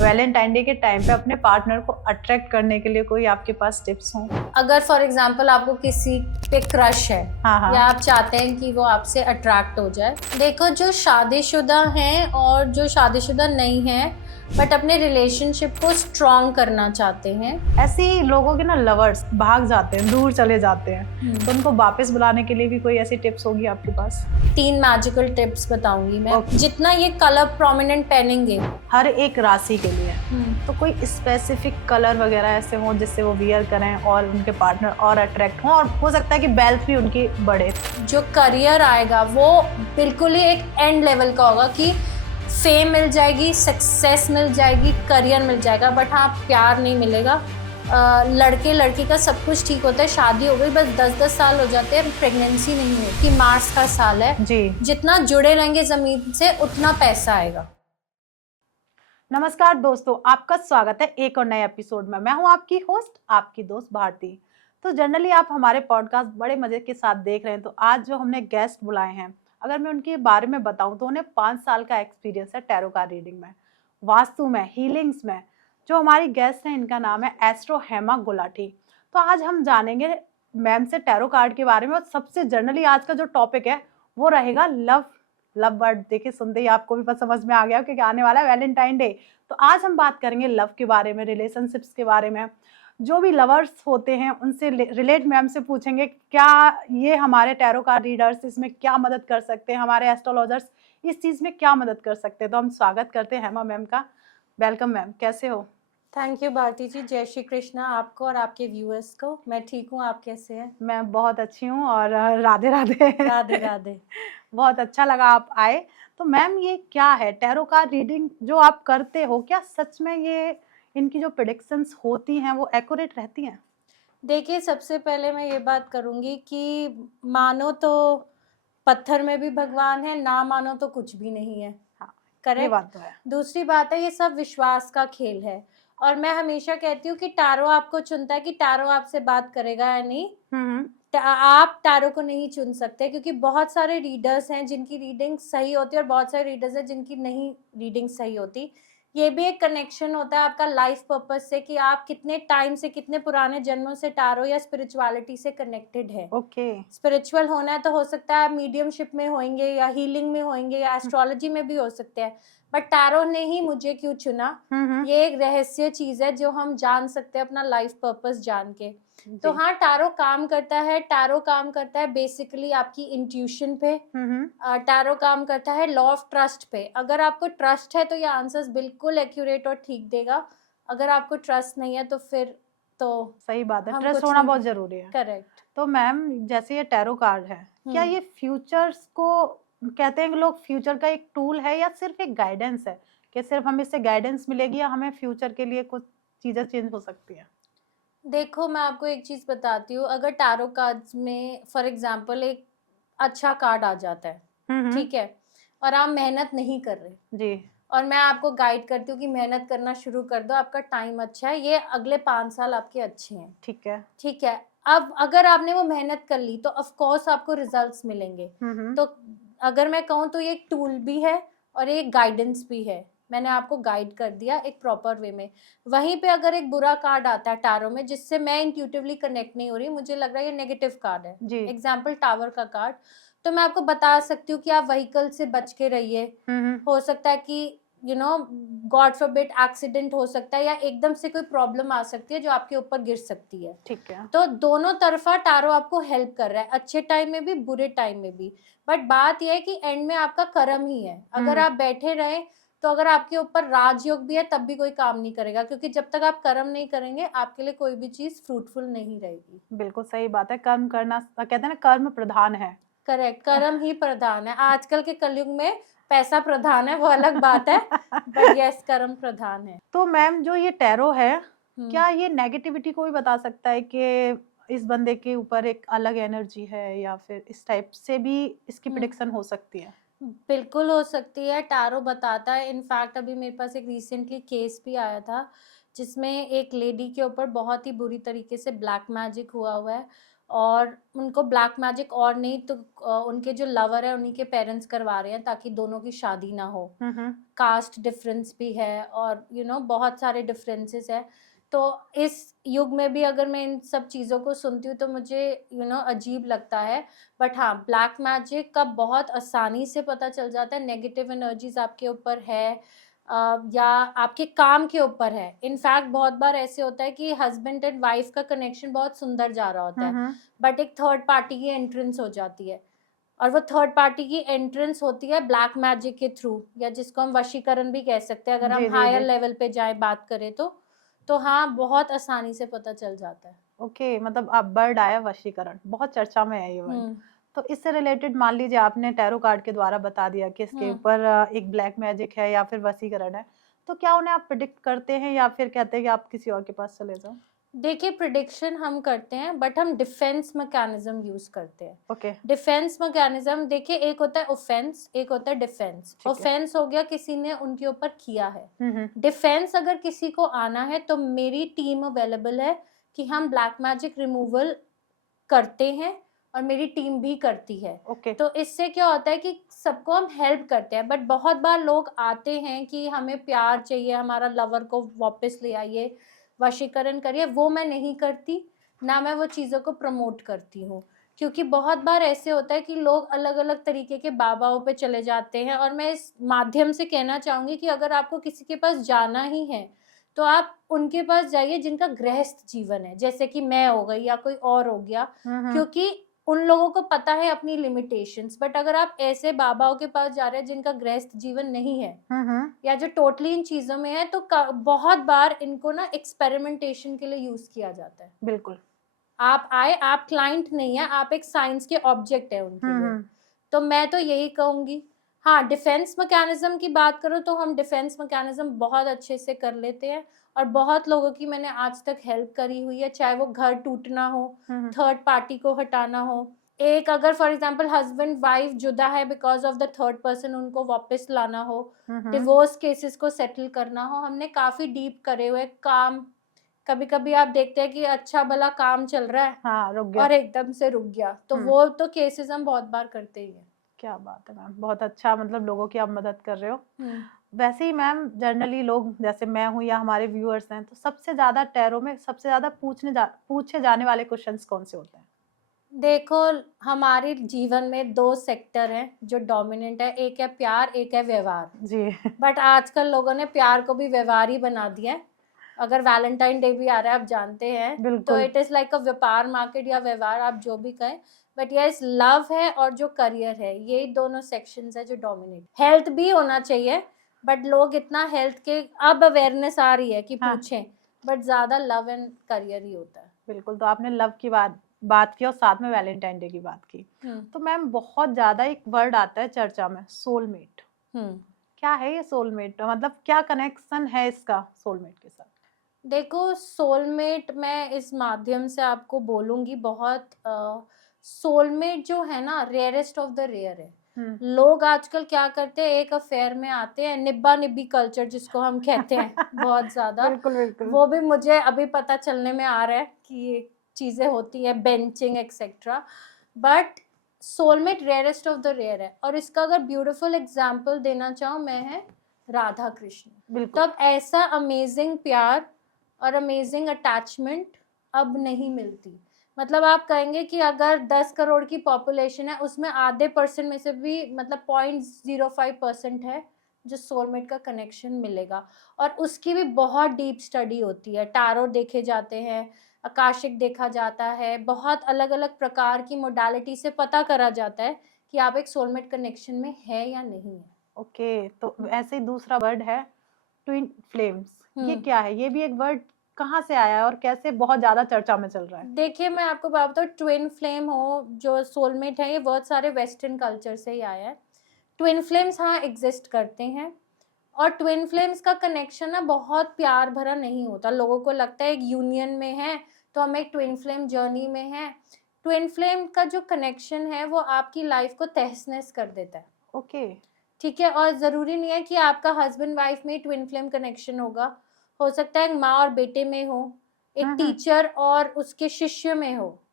Valentine day के time पे अपने पार्टनर को अट्रैक्ट करने के लिए कोई आपके पास टिप्स हों? अगर फॉर एग्जाम्पल आपको किसी पे क्रश है हाँ। या आप चाहते हैं कि वो आपसे अट्रैक्ट हो जाए, देखो जो शादीशुदा हैं और जो शादीशुदा नहीं हैं बट अपने रिलेशनशिप को स्ट्रॉन्ग करना चाहते हैं, ऐसे ही लोगों के ना लवर्स भाग जाते हैं, दूर चले जाते हैं, तो उनको वापस बुलाने के लिए भी कोई ऐसी टिप्स होगी आपके पास? 3 मैजिकल टिप्स बताऊंगी मैं। Okay. जितना ये कलर प्रोमिनेंट पहनेंगे हर एक राशि के लिए तो कोई स्पेसिफिक कलर वगैरह ऐसे हो जिससे वो वियर करें और उनके पार्टनर और अट्रैक्ट हों, और हो सकता है कि वेल्थ भी उनकी बढ़े। जो करियर आएगा वो बिल्कुल ही एक एंड लेवल का होगा कि फेम मिल जाएगी, सक्सेस मिल जाएगी, करियर मिल जाएगा, बट हाँ प्यार नहीं मिलेगा। लड़के लड़की का सब कुछ ठीक होता है, शादी हो गई, बस 10-10 साल हो जाते हैं, प्रेगनेंसी नहीं होती। मार्स का साल है जी। जितना जुड़े रहेंगे जमीन से उतना पैसा आएगा। नमस्कार दोस्तों, आपका स्वागत है एक और नए एपिसोड में। मैं हूं आपकी होस्ट, आपकी दोस्त भारती। तो जनरली आप हमारे पॉडकास्ट बड़े मजे के साथ देख रहे हैं, तो आज जो हमने गेस्ट बुलाए हैं, अगर मैं उनके बारे में बताऊं तो उन्हें 5 साल का एक्सपीरियंस है टैरो कार्ड रीडिंग में, वास्तु में, हीलिंग्स में। जो हमारी गेस्ट हैं इनका नाम है एस्ट्रो हेमा गुलाटी। तो आज हम जानेंगे मैम से टैरो कार्ड के बारे में, और सबसे जनरली आज का जो टॉपिक है वो रहेगा लव वर्ड। देखिए, सुनते ही आपको भी समझ में आ गया क्योंकि आने वाला है वैलेंटाइन डे। तो आज हम बात करेंगे लव के बारे में, रिलेशनशिप्स के बारे में। जो भी लवर्स होते हैं उनसे रिलेट मैम से पूछेंगे क्या ये हमारे टैरो कार्ड रीडर्स इसमें क्या मदद कर सकते हैं, हमारे एस्ट्रोलॉजर्स इस चीज में क्या मदद कर सकते हैं। तो हम स्वागत करते हैं हेमा मैम का। वेलकम मैम, कैसे हो? थैंक यू भारती जी। जय श्री कृष्णा आपको और आपके व्यूअर्स को। मैं ठीक हूँ, आप कैसे हैं? मैं बहुत अच्छी हूँ, और राधे राधे। राधे राधे। बहुत अच्छा लगा आप आए। तो मैम, ये क्या है टैरो कार्ड रीडिंग जो आप करते हो? क्या सच में ये इनकी जो प्रेडिक्शंस होती हैं वो एक्यूरेट रहती हैं? देखिए, सबसे पहले मैं ये बात करूँगी कि मानो तो पत्थर में भी भगवान है, ना मानो तो कुछ भी नहीं है। हाँ, ये करेक्ट। बात तो है। दूसरी बात है, ये सब विश्वास का खेल है। और मैं हमेशा कहती हूँ कि टैरो आपको चुनता है कि टैरो आपसे बात करेगा या नहीं। आप टैरो को नहीं चुन सकते, क्योंकि बहुत सारे रीडर्स हैं जिनकी रीडिंग सही होती है और बहुत सारे रीडर्स हैं जिनकी नहीं रीडिंग सही होती। ये भी एक कनेक्शन होता है आपका लाइफ पर्पस से कि आप कितने टाइम से, कितने पुराने जन्मों से टैरो या स्पिरिचुअलिटी से कनेक्टेड है। ओके। स्पिरिचुअल होना है तो हो सकता है आप मीडियमशिप में होंगे या हीलिंग में होंगे या एस्ट्रोलॉजी में भी हो सकते हैं, बट टैरो ने ही मुझे क्यों चुना, ये एक रहस्य चीज है जो हम जान सकते हैं अपना लाइफ पर्पस जान के। तो हाँ, टैरो काम करता है। टैरो काम करता है बेसिकली आपकी इंट्यूशन पे। टैरो काम करता है लॉ ऑफ ट्रस्ट पे। अगर आपको ट्रस्ट है तो ये आंसर्स बिल्कुल एक्यूरेट और ठीक देगा। अगर आपको ट्रस्ट नहीं है तो फिर तो सही बात है, हम ट्रस्ट कुछ होना नहीं बहुत कर- जरूरी है। करेक्ट। तो मैम, जैसे ये टैरो कार्ड है, क्या ये फ्यूचर्स को, कहते हैं कि लोग, फ्यूचर का एक टूल है या सिर्फ एक गाइडेंस है? कि सिर्फ हमें इससे गाइडेंस मिलेगी या हमें फ्यूचर के लिए कुछ चीजें चेंज हो सकती हैं? देखो, मैं आपको एक चीज बताती हूँ। अगर टैरो कार्ड्स में फॉर एग्जांपल एक अच्छा कार्ड आ जाता है, ठीक है, और आप मेहनत नहीं कर रहे जी। और मैं आपको गाइड करती हूँ कि मेहनत करना शुरू कर दो, आपका टाइम अच्छा है, ये अगले 5 साल आपके अच्छे हैं, ठीक है। ठीक है। अब अगर आपने वो मेहनत कर ली तो ऑफ कोर्स आपको रिजल्ट्स मिलेंगे। तो अगर मैं कहूँ तो ये एक टूल भी है और एक गाइडेंस भी है। मैंने आपको गाइड कर दिया एक प्रॉपर वे में। वहीं पे अगर एक बुरा कार्ड आता है टैरो में जिससे मैं इंट्यूटिवली कनेक्ट नहीं हो रही, मुझे लग रहा है ये नेगेटिव कार्ड है, जी। एग्जाम्पल टावर का कार्ड, तो मैं आपको बता सकती हूँ कि आप व्हीकल से बच के रहिए। हो सकता है कि गॉड फॉरबिड एक्सीडेंट हो सकता है या एकदम से कोई प्रॉब्लम आ सकती है जो आपके ऊपर गिर सकती है। ठीक है। तो दोनों तरफा टैरो आपको हेल्प कर रहा है, अच्छे टाइम में भी बुरे टाइम में भी। बट बात यह है कि एंड में आपका कर्म ही है। अगर आप बैठे रहे तो अगर आपके ऊपर राजयोग भी है तब भी कोई काम नहीं करेगा, क्योंकि जब तक आप कर्म नहीं करेंगे आपके लिए कोई भी चीज फ्रूटफुल नहीं रहेगी। बिल्कुल सही बात है, कर्म करना, कहते हैं ना, कर्म प्रधान है। करेक्ट, कर्म ही प्रधान है। आजकल के कलयुग में पैसा प्रधान है, वो अलग बात है, बट यस, कर्म प्रधान है। तो मैम, जो ये टैरो है, क्या ये नेगेटिविटी को भी बता सकता है कि इस बंदे के ऊपर एक अलग एनर्जी है, या फिर इस टाइप से भी इसकी प्रेडिक्शन हो सकती है? बिल्कुल हो सकती है, टैरो बताता है। इनफैक्ट अभी मेरे पास एक रिसेंटली केस भी आया था जिसमें एक लेडी के ऊपर बहुत ही बुरी तरीके से ब्लैक मैजिक हुआ है और उनको ब्लैक मैजिक और नहीं तो उनके जो लवर है उन्हीं के पेरेंट्स करवा रहे हैं ताकि दोनों की शादी ना हो। कास्ट डिफरेंस भी है और बहुत सारे डिफरेंसेस है। तो इस युग में भी अगर मैं इन सब चीज़ों को सुनती हूँ तो मुझे अजीब लगता है। बट हाँ, ब्लैक मैजिक का बहुत आसानी से पता चल जाता है। नेगेटिव एनर्जीज आपके ऊपर है या आपके काम के ऊपर है। इनफैक्ट बहुत बार ऐसे होता है कि हस्बैंड एंड वाइफ का कनेक्शन बहुत सुंदर जा रहा होता है, बट एक थर्ड पार्टी की एंट्रेंस हो जाती है, और वो थर्ड पार्टी की एंट्रेंस होती है ब्लैक मैजिक के थ्रू, या जिसको हम वशीकरण भी कह सकते हैं अगर जी हम जी हायर जी। लेवल पे जाए बात करें तो हाँ, बहुत आसानी से पता चल जाता है। ओके, मतलब आप वर्ड आया वशीकरण, बहुत चर्चा में है ये वर्ड। हम्म तो इससे रिलेटेड मान लीजिए आपने टैरो कार्ड के द्वारा बता दिया कि इसके हम्म ऊपर एक ब्लैक मैजिक है या फिर वशीकरण है, तो क्या उन्हें आप प्रिडिक्ट करते हैं या फिर कहते हैं कि आप किसी और के पास चले जाओ? देखिए, प्रिडिक्शन हम करते हैं बट हम डिफेंस मैकेनिज्म यूज करते हैं। ओके। डिफेंस मैकेनिज्म देखिए, एक होता है ऑफेंस, एक होता है डिफेंस। ठीक है। ऑफेंस हो गया किसी ने उनके ऊपर किया है। हम्म। डिफेंस अगर किसी को आना है तो मेरी टीम अवेलेबल है कि हम ब्लैक मैजिक रिमूवल करते हैं, और मेरी टीम भी करती है। ओके। तो इससे क्या होता है कि सबको हम हेल्प करते हैं। बट बहुत बार लोग आते हैं कि हमें प्यार चाहिए, हमारा लवर को वापस ले आइए, वशीकरण करिए। वो मैं नहीं करती, ना मैं वो चीज़ों को प्रमोट करती हूँ, क्योंकि बहुत बार ऐसे होता है कि लोग अलग अलग तरीके के बाबाओं पे चले जाते हैं। और मैं इस माध्यम से कहना चाहूँगी कि अगर आपको किसी के पास जाना ही है तो आप उनके पास जाइए जिनका गृहस्थ जीवन है, जैसे कि मैं हो गई या कोई और हो गया, क्योंकि उन लोगों को पता है अपनी लिमिटेशंस। बट अगर आप ऐसे बाबाओं के पास जा रहे हैं जिनका गृहस्थ जीवन नहीं है या जो टोटली इन चीजों में है, तो बहुत बार इनको ना एक्सपेरिमेंटेशन के लिए यूज किया जाता है। बिल्कुल। आप आए, आप क्लाइंट नहीं है, आप एक साइंस के ऑब्जेक्ट है उनके लिए। तो मैं तो यही कहूंगी। हाँ, डिफेंस मैकेनिज्म की बात करो तो हम डिफेंस मैकेनिज्म बहुत अच्छे से कर लेते हैं, और बहुत लोगों की मैंने आज तक हेल्प करी हुई है, चाहे वो घर टूटना हो, थर्ड पार्टी को हटाना हो। एक अगर फॉर एग्जांपल हस्बैंड वाइफ जुदा है because of the third person, उनको वापस लाना हो, डिवोर्स केसेस को सेटल करना हो, हमने काफी डीप करे हुए काम। कभी कभी आप देखते हैं कि अच्छा भला काम चल रहा है हाँ, रुक गया। और एकदम से रुक गया, तो वो तो केसेस हम बहुत बार करते ही हैं। क्या बात है मैम, बहुत अच्छा, मतलब लोगों की आप मदद कर रहे हो। वैसे ही मैम, जनरली लोग जैसे मैं हूँ या हमारे व्यूअर्स हैं, तो सबसे ज्यादा टैरो में सबसे ज्यादा पूछे जाने वाले क्वेश्चंस कौन से होते हैं? देखो, हमारे जीवन में दो सेक्टर हैं जो डोमिनेंट है, एक है प्यार, एक है व्यवहार। जी। बट आजकल लोगों ने प्यार को भी व्यवहार ही बना दिया है। अगर वैलेंटाइन डे भी आ रहा है, आप जानते हैं, तो बिल्कुल। इट इज लाइक अ व्यापार मार्केट या व्यवहार, आप जो भी कहें। बट यस, लव है और जो करियर है, ये दोनों सेक्शंस है जो डोमिनेट। हेल्थ भी होना चाहिए, बट लोग इतना हेल्थ के अब अवेयरनेस आ रही है कि हाँ। पूछें, बट ज्यादा लव एंड करियर ही होता है। बिल्कुल, तो आपने लव की बात की और साथ में वैलेंटाइन डे की बात की। तो मैम, बहुत ज्यादा एक वर्ड आता है चर्चा में, सोलमेट। क्या है ये सोलमेट, मतलब क्या कनेक्शन है इसका सोलमेट के साथ? देखो, सोलमेट मैं इस माध्यम से आपको बोलूंगी, बहुत सोलमेट जो है ना, रेयरेस्ट ऑफ द रेयर है। लोग आजकल क्या करते हैं, एक अफेयर में आते हैं, निब्बा निब्बी कल्चर जिसको हम कहते हैं बहुत ज्यादा। बिल्कुल बिल्कुल। वो भी मुझे अभी पता चलने में आ रहा है कि ये चीजें होती हैं, benching etcetera. But soulmate rarest of the rare है, और इसका अगर ब्यूटीफुल एग्जाम्पल देना चाहूँ मैं, है राधा कृष्ण। तो बिल्कुल। अब ऐसा अमेजिंग प्यार और अमेजिंग अटैचमेंट अब नहीं मिलती। मतलब आप कहेंगे कि अगर 10 करोड़ की पॉपुलेशन है, उसमें आधे परसेंट में से भी, मतलब 0.05% है जो सोलमेट का कनेक्शन मिलेगा। और उसकी भी बहुत डीप स्टडी होती है, टैरो देखे जाते हैं, आकाशिक देखा जाता है, बहुत अलग अलग प्रकार की मोडालिटी से पता करा जाता है कि आप एक सोलमेट कनेक्शन में है या नहीं है। ओके, तो ऐसे ही दूसरा वर्ड है ट्विन फ्लेम्स। ये क्या है? ये भी एक वर्ड कहाँ से आया है और कैसे बहुत ज्यादा चर्चा में चल रहा है? देखिए, मैं आपको बात बताऊँ, ट्विन फ्लेम हो जो सोलमेट है, ये बहुत सारे वेस्टर्न कल्चर से ही आया है। ट्विन फ्लेम्स हाँ एग्जिस्ट करते हैं, और ट्विन फ्लेम्स का कनेक्शन ना बहुत प्यार भरा नहीं होता। लोगों को लगता है एक यूनियन में है तो हम एक ट्विन फ्लेम जर्नी में है। ट्विन फ्लेम का जो कनेक्शन है वो आपकी लाइफ को तहस नहस कर देता है। ओके। ठीक है, और जरूरी नहीं है कि आपका हस्बैंड वाइफ में ट्विन फ्लेम कनेक्शन होगा। हो सकता है एक माँ और बेटे में हो, एक टीचर और उसके शिष्य में हो,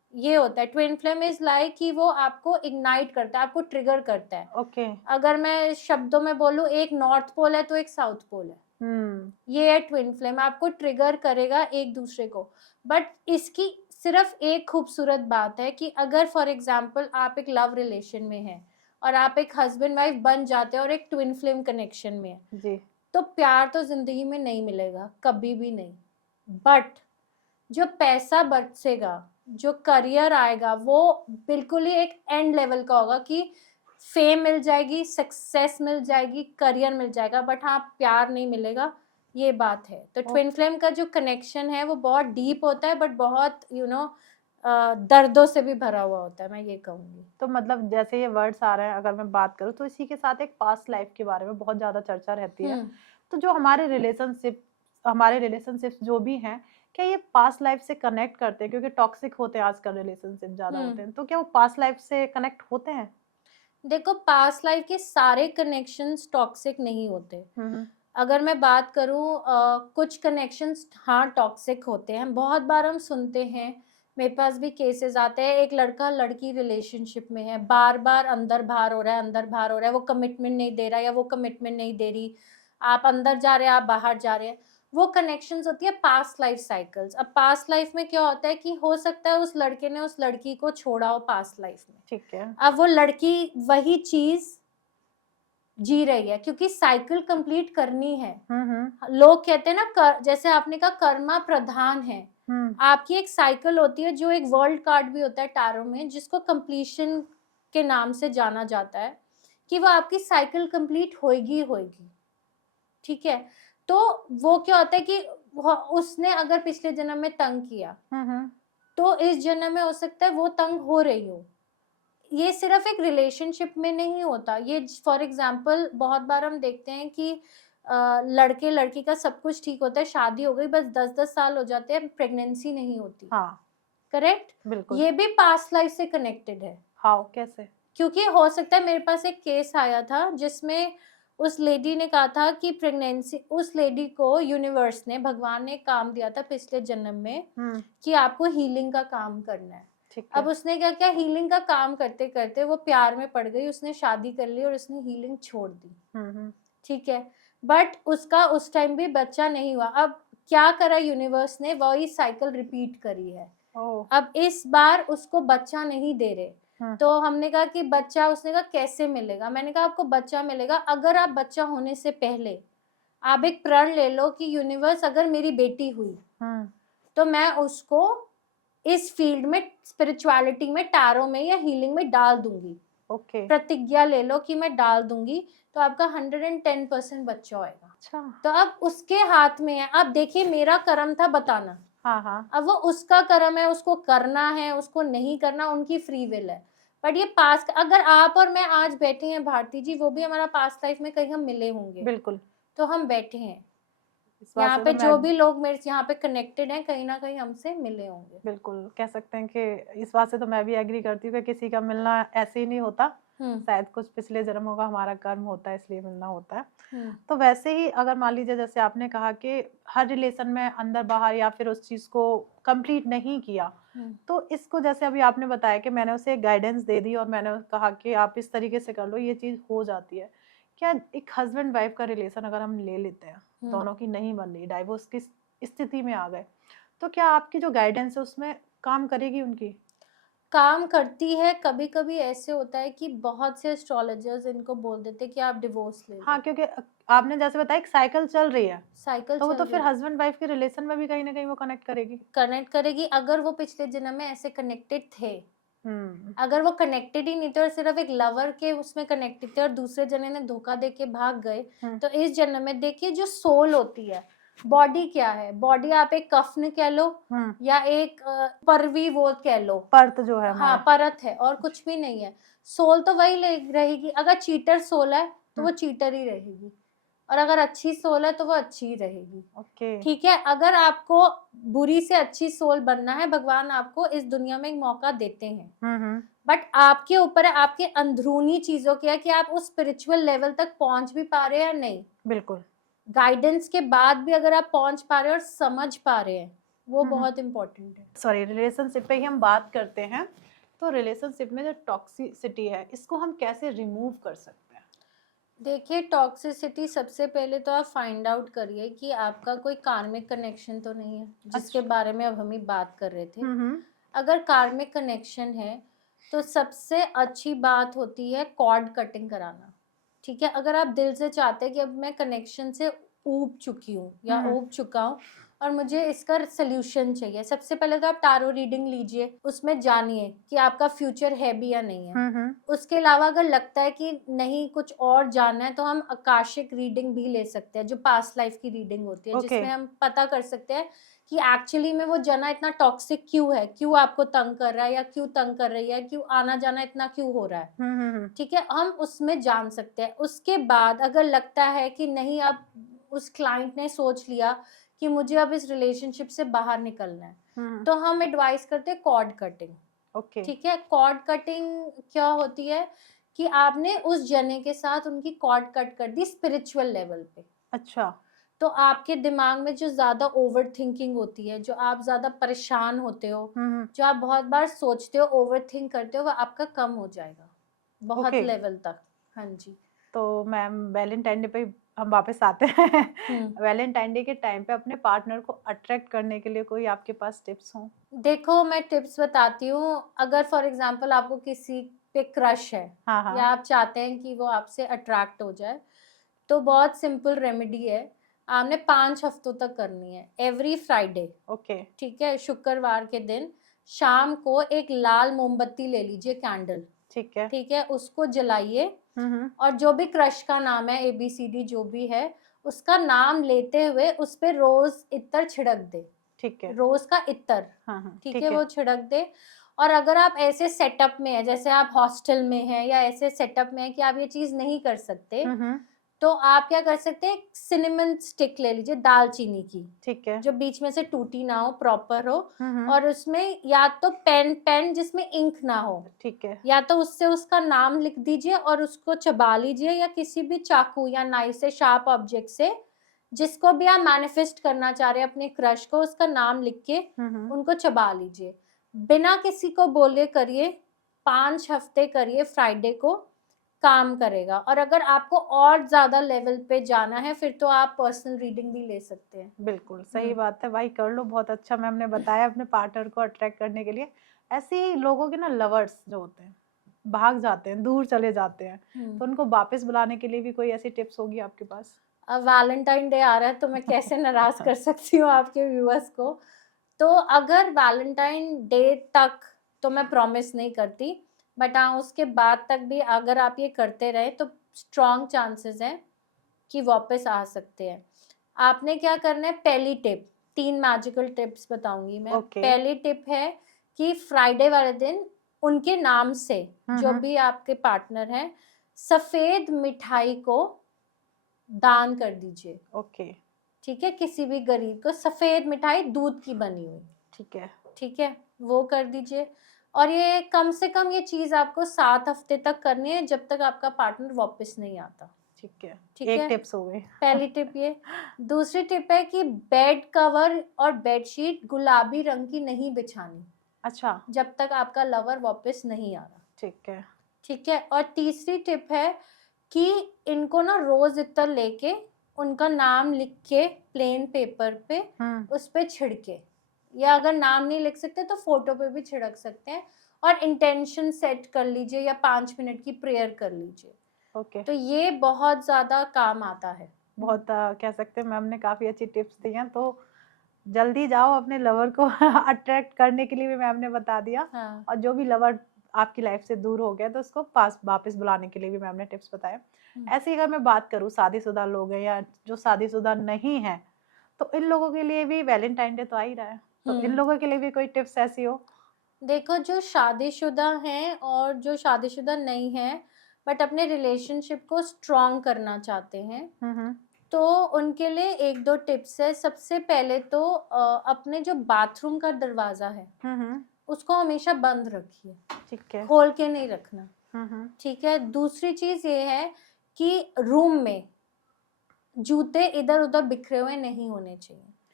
ये होता है ट्विन फ्लेम इज लाइक कि वो आपको इग्नाइट करता है, आपको ट्रिगर करता है। ओके। अगर मैं शब्दों में बोलूं, एक नॉर्थ पोल है तो एक साउथ पोल है। ये है ट्विन फ्लेम, आपको ट्रिगर करेगा एक दूसरे को। बट इसकी सिर्फ एक खूबसूरत बात है कि अगर फॉर एग्जाम्पल आप एक लव रिलेशन में हैं और आप एक हस्बैंड वाइफ बन जाते हैं और एक ट्विन फ्लेम कनेक्शन में है, जी। तो प्यार तो जिंदगी में नहीं मिलेगा, कभी भी नहीं। बट जो पैसा बरसेगा, जो करियर आएगा, वो बिल्कुल ही एक एंड लेवल का होगा कि फेम मिल जाएगी, सक्सेस मिल जाएगी, करियर मिल जाएगा, बट हाँ प्यार नहीं मिलेगा, ये बात है। तो ट्विन फ्लेम का जो कनेक्शन है वो बहुत डीप होता है, बट बहुत दर्दों से भी भरा हुआ होता है, मैं ये कहूंगी। तो मतलब जैसे ये वर्ड्स आ रहे हैं, अगर मैं बात करूँ तो इसी के साथ एक पास्ट लाइफ के बारे में बहुत ज्यादा चर्चा रहती है। तो जो हमारे रिलेशनशिप जो भी हैं, क्या ये पास्ट लाइफ से कनेक्ट करते हैं? क्योंकि टॉक्सिक होते हैं आजकल रिलेशनशिप ज्यादा होते हैं, तो क्या वो पास्ट लाइफ से कनेक्ट होते हैं? देखो, पास्ट लाइफ के सारे कनेक्शंस टॉक्सिक नहीं होते। अगर मैं बात करूं, कुछ कनेक्शंस हाँ टॉक्सिक होते हैं। बहुत बार हम सुनते हैं, मेरे पास भी केसेस आते हैं, एक लड़का लड़की रिलेशनशिप में है, बार बार अंदर बाहर हो रहा है, अंदर बाहर हो रहा है, वो कमिटमेंट नहीं दे रहा या वो कमिटमेंट नहीं दे रही, आप अंदर जा रहे हैं, आप बाहर जा रहे हैं। वो कनेक्शंस होती है पास्ट लाइफ साइकिल्स। अब पास्ट लाइफ में क्या होता है कि हो सकता है उस लड़के ने उस लड़की को छोड़ा हो पास्ट लाइफ में, ठीक है। अब वो लड़की वही चीज जी रही है क्योंकि साइकिल कंप्लीट करनी है। लोग कहते हैं ना, जैसे आपने कहा कर्मा प्रधान है, आपकी एक साइकिल होती है, जो एक वर्ल्ड कार्ड भी होता है टैरो में, जिसको कंप्लीशन के नाम से जाना जाता है, कि वो आपकी साइकिल कंप्लीट होगी होगी। ठीक है, तो वो क्या होता है कि उसने अगर पिछले जन्म में तंग किया, तो इस जन्म में हो सकता है वो तंग हो रही हो। ये सिर्फ एक रिलेशनशिप में नहीं होता, ये फॉर एग्जाम्पल बहुत बार हम देखते हैं कि लड़के लड़की का सब कुछ ठीक होता है, शादी हो गई, बस 10-10 साल हो जाते हैं, प्रेगनेंसी नहीं होती। हाँ, करेक्ट, बिल्कुल। ये भी पास्ट लाइफ से कनेक्टेड है। हाउ, कैसे? क्योंकि हो सकता है, मेरे पास एक केस आया था जिसमें उस लेडी ने कहा था कि प्रेगनेंसी, उस लेडी को यूनिवर्स ने, भगवान ने काम दिया था पिछले जन्म में कि आपको हीलिंग का काम करना है। अब उसने क्या किया, हीलिंग का काम करते करते वो प्यार में पड़ गई, उसने शादी कर ली और उसने हीलिंग छोड़ दी। ठीक है, बट उसका उस टाइम भी बच्चा नहीं हुआ। अब क्या करा यूनिवर्स ने, वही साइकिल रिपीट करी है। अब इस बार उसको बच्चा नहीं दे रहे, तो हमने कहा कि बच्चा, उसने कहा कैसे मिलेगा, मैंने कहा आपको बच्चा मिलेगा अगर आप बच्चा होने से पहले आप एक प्रण ले लो कि यूनिवर्स अगर मेरी बेटी हुई तो मैं उसको इस फील्ड में, स्पिरिचुअलिटी में, टैरो में या हीलिंग में डाल दूंगी। प्रतिज्ञा ले लो कि मैं डाल दूंगी, तो आपका 110% बच्चा होएगा। अच्छा। तो अब उसके हाथ में है। अब देखिए, मेरा कर्म था बताना, अब वो उसका कर्म है, उसको करना है, उसको नहीं करना, उनकी फ्री विल है। बट ये पास्ट, अगर आप और मैं आज बैठे हैं भारती जी, वो भी हमारा पास्ट लाइफ में कहीं हम मिले होंगे, बिल्कुल, तो हम बैठे हैं यहाँ पे, जो भी लोग मेरे यहाँ पे कनेक्टेड हैं, कहीं ना कहीं हमसे मिले होंगे। बिल्कुल, कह सकते हैं कि इस बात से तो मैं भी एग्री करती हूँ कि किसी का मिलना ऐसे ही नहीं होता, शायद कुछ पिछले जन्मों का हमारा कर्म होता है, इसलिए मिलना होता है। तो वैसे ही अगर मान लीजिए, जैसे आपने कहा कि हर रिलेशन में अंदर बाहर या फिर उस चीज को कंप्लीट नहीं किया, तो इसको जैसे अभी आपने बताया कि मैंने उसे गाइडेंस दे दी और मैंने कहा कि आप इस तरीके से कर लो, ये चीज हो जाती है। क्या एक हस्बैंड वाइफ का रिलेशन अगर हम ले लेते हैं, दोनों की नहीं बन रही, डाइवोर्स की स्थिति में आ गए, तो क्या आपकी जो गाइडेंस है उसमें काम करेगी? उनकी काम करती है। कभी कभी ऐसे होता है कि बहुत से एस्ट्रोलॉजर्स इनको बोल देते हैं कि आप डिवोर्स ले लो। हाँ, क्योंकि आपने जैसे बताया एक साइकिल चल रही है, साइकिल तो वो तो फिर हस्बैंड वाइफ के रिलेशन में भी कहीं ना कहीं वो कनेक्ट करेगी अगर वो पिछले जन्म में ऐसे कनेक्टेड थे। अगर वो कनेक्टेड ही नहीं थे और सिर्फ एक लवर के उसमें कनेक्टेड थे और दूसरे जने ने धोखा दे के भाग गए, तो इस जन्म में देखिए, जो सोल होती है, बॉडी क्या है, बॉडी आप एक कफन कह लो या एक परवी वो कह लो, परत जो है, हाँ परत है, और कुछ भी नहीं है। सोल तो वही रहेगी। अगर चीटर सोल है तो वो चीटर ही रहेगी, और अगर अच्छी सोल है तो वो अच्छी ही रहेगी। ठीक है, अगर आपको बुरी से अच्छी सोल बनना है, भगवान आपको इस दुनिया में एक मौका देते हैं, बट आपके ऊपर है, आपके अंदरूनी चीजों के है कि आप उस स्पिरिचुअल लेवल तक पहुंच भी पा रहे हैं या नहीं। बिल्कुल, गाइडेंस के बाद भी अगर आप पहुंच पा रहे हैं और समझ पा रहे हैं, वो बहुत इम्पोर्टेंट है। सॉरी, रिलेशनशिप पे ही हम बात करते हैं। तो रिलेशनशिप में जो टॉक्सिसिटी है, इसको हम कैसे रिमूव कर सकते हैं? देखिए, टॉक्सिसिटी सबसे पहले तो आप फाइंड आउट करिए कि आपका कोई कार्मिक कनेक्शन तो नहीं है, जिसके अच्छा। बारे में अब हम ही बात कर रहे थे। हम्म। अगर कार्मिक कनेक्शन है तो सबसे अच्छी बात होती है कॉर्ड कटिंग कराना। ठीक है, अगर आप दिल से चाहते हैं कि अब मैं कनेक्शन से ऊब चुकी हूँ या ऊब चुका हूँ और मुझे इसका सल्यूशन चाहिए, सबसे पहले तो आप टारो रीडिंग लीजिए, उसमें जानिए कि आपका फ्यूचर है भी या नहीं है। उसके अलावा अगर लगता है कि नहीं कुछ और जानना है तो हम आकाशिक रीडिंग भी ले सकते हैं, जो पास्ट लाइफ की रीडिंग होती है, Okay. जिसमें हम पता कर सकते हैं कि एक्चुअली में वो जना इतना टॉक्सिक क्यों है, क्यों आपको तंग कर रहा है या क्यों तंग कर रही है, क्यों आना जाना इतना क्यों हो रहा है। ठीक है, हम उसमें जान सकते हैं। उसके बाद अगर लगता है कि नहीं, अब उस क्लाइंट ने सोच लिया कि मुझे अब इस रिलेशनशिप से बाहर निकलना है, तो हम एडवाइस करते हैं कॉर्ड कटिंग। ओके। ठीक है, कॉर्ड कटिंग क्या होती है कि आपने उस जने के साथ उनकी कॉर्ड कट कर दी स्पिरिचुअल लेवल पे। अच्छा। तो आपके दिमाग में जो ज्यादा ओवर थिंकिंग होती है, जो आप ज्यादा परेशान होते हो, जो आप बहुत बार सोचते हो, ओवर थिंक करते हो, वो आपका कम हो जाएगा बहुत Okay. लेवल तक। हाँ जी। तो मैम, वैलेंटाइन डे पे हम वापस आते हैं। वैलेंटाइन डे के टाइम पे अपने पार्टनर को अट्रैक्ट करने के लिए कोई आपके पास टिप्स हो? देखो, मैं टिप्स बताती हूँ। अगर फॉर एग्जांपल आपको किसी पे क्रश है हाँ या आप चाहते हैं कि वो आपसे अट्रैक्ट हो जाए, तो बहुत सिंपल रेमेडी है। आपने 5 हफ्तों तक करनी है, एवरी फ्राइडे। ओके। ठीक है, शुक्रवार के दिन शाम को एक लाल मोमबत्ती ले लीजिए, कैंडल। ठीक है। ठीक है, उसको जलाइए और जो भी क्रश का नाम है, ABCD जो भी है, उसका नाम लेते हुए उस पे रोज इत्र छिड़क दे। ठीक है। रोज का इत्र। ठीक है, वो छिड़क दे। और अगर आप ऐसे सेटअप में है, जैसे आप हॉस्टल में हैं या ऐसे सेटअप में है कि आप ये चीज नहीं कर सकते, तो आप क्या कर सकते हैं, सिनेमन स्टिक ले लीजिए, दालचीनी की। ठीक है। जो बीच में से टूटी ना हो, प्रॉपर हो, और उसमें या तो पेन जिसमें इंक ना हो, ठीक है। या तो उससे उसका नाम लिख दीजिए और उसको चबा लीजिए, या किसी भी चाकू या नाइफ से, शार्प ऑब्जेक्ट से, जिसको भी आप मैनिफेस्ट करना चाह रहे हैं अपने क्रश को, उसका नाम लिख के उनको चबा लीजिए। बिना किसी को बोले करिए, 5 हफ्ते करिए, फ्राइडे को काम करेगा। और अगर आपको और ज्यादा लेवल पे जाना है, फिर तो आप पर्सनल रीडिंग भी ले सकते हैं। बिल्कुल सही बात है भाई, कर लो। बहुत अच्छा मैम ने बताया अपने पार्टनर को अट्रैक्ट करने के लिए। ऐसे ही लोगों के ना लवर्स जो होते हैं, भाग जाते हैं, दूर चले जाते हैं, तो उनको वापस बुलाने के लिए भी कोई ऐसी टिप्स होगी आपके पास? अब वैलेंटाइन डे आ रहा है तो मैं कैसे नाराज कर सकती हूँ आपके व्यूअर्स को। तो अगर वैलेंटाइन डे तक तो मैं प्रॉमिस नहीं करती, बट हाँ, उसके बाद तक भी अगर आप ये करते रहे तो स्ट्रॉन्ग चांसेस हैं कि वापस आ सकते हैं। आपने क्या करना है, पहली टिप, 3 मैजिकल टिप्स बताऊंगी मैं। पहली टिप है कि फ्राइडे वाले दिन उनके नाम से, जो भी आपके पार्टनर हैं, सफेद मिठाई को दान कर दीजिए। ओके। ठीक है, किसी भी गरीब को सफेद मिठाई, दूध की बनी हुई। ठीक है। ठीक है, वो कर दीजिए। और ये कम से कम ये चीज आपको 7 हफ्ते तक करनी है, जब तक आपका पार्टनर वापस नहीं आता। ठीक है। ठीक एक है, टिप्स हो गई। पहली टिप ये। दूसरी टिप है कि बेड कवर और बेडशीट गुलाबी रंग की नहीं बिछानी, अच्छा। जब तक आपका लवर वापस नहीं आ रहा। ठीक है। ठीक है, और तीसरी टिप है कि इनको ना रोज इत्र लेके उनका नाम लिख के प्लेन पेपर पे उस पे छिड़के, या अगर नाम नहीं लिख सकते तो फोटो पे भी छिड़क सकते हैं, और इंटेंशन सेट कर लीजिए या 5 मिनट की प्रेयर कर लीजिए। ओके। तो ये बहुत ज्यादा काम आता है। बहुत कह सकते हैं मैम ने काफी अच्छी टिप्स दी हैं। तो जल्दी जाओ, अपने लवर को अट्रैक्ट करने के लिए भी मैम ने बता दिया। हाँ। और जो भी लवर आपकी लाइफ से दूर हो गया तो उसको पास वापस बुलाने के लिए भी मैम ने टिप्स बताए। ऐसे ही अगर मैं बात करूँ, शादीशुदा लोग हैं या जो शादीशुदा नहीं है, तो इन लोगों के लिए भी वैलेंटाइन डे तो आ ही रहा है, तो इन लोगों के लिए भी कोई टिप्स ऐसी हो? देखो, जो शादीशुदा हैं और जो शादीशुदा नहीं है बट अपने रिलेशनशिप को स्ट्रॉन्ग करना चाहते हैं, तो उनके लिए 1-2 टिप्स है। सबसे पहले तो अपने जो बाथरूम का दरवाजा है उसको हमेशा बंद रखिए। ठीक है। खोल के नहीं रखना। ठीक है, दूसरी चीज ये है कि रूम में जूते इधर उधर बिखरे हुए नहीं होने चाहिए।